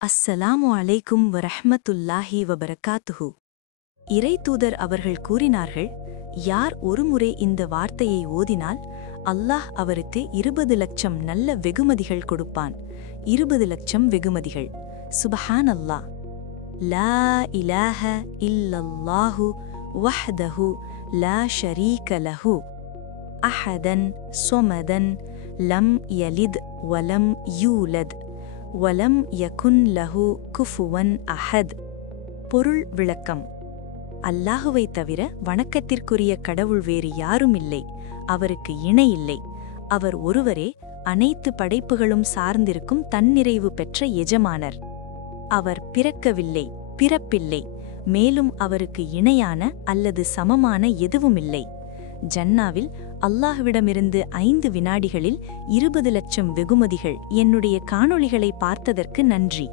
அஸ்ஸலாமு அலைக்கும் வரஹ்மத்துல்லாஹி வபரகாத்துஹு. இறை தூதர் அவர்கள் கூறினார்கள், யார் ஒருமுறை இந்த வார்த்தையை ஓதினால் அல்லாஹ் அவருக்கு 20 லட்சம் நல்ல வெகுமதிகள் கொடுப்பான். 20 லட்சம் வெகுமதிகள். சுபஹான் அல்லாஹ். லா இலாஹ இல்லல்லாஹு வஹ்தஹு லா ஷரீக லஹு அஹதன் சொமதன் லம் யலித் வலம் யூலத் வலம் யகுன் லஹு குஃபுவன் அஹத். பொருள் விளக்கம். அல்லாஹுவைத் தவிர வணக்கத்திற்குரிய கடவுள் வேறு யாரும் இல்லை. அவருக்கு இணை இல்லை. அவர் ஒருவரே அனைத்து படைப்புகளும் சார்ந்திருக்கும் தன்னிறைவு பெற்ற எஜமானர். அவர் பிறக்கவில்லை, பிறப்பில்லை. மேலும் அவருக்கு இணையான அல்லது சமமான எதுவுமில்லை. ஜன்னாவில் அல்லாஹ்விடமிருந்து 5 வினாடிகளில் 20 லட்சம் வெகுமதிகள். என்னுடைய காணொளிகளை பார்த்ததற்கு நன்றி.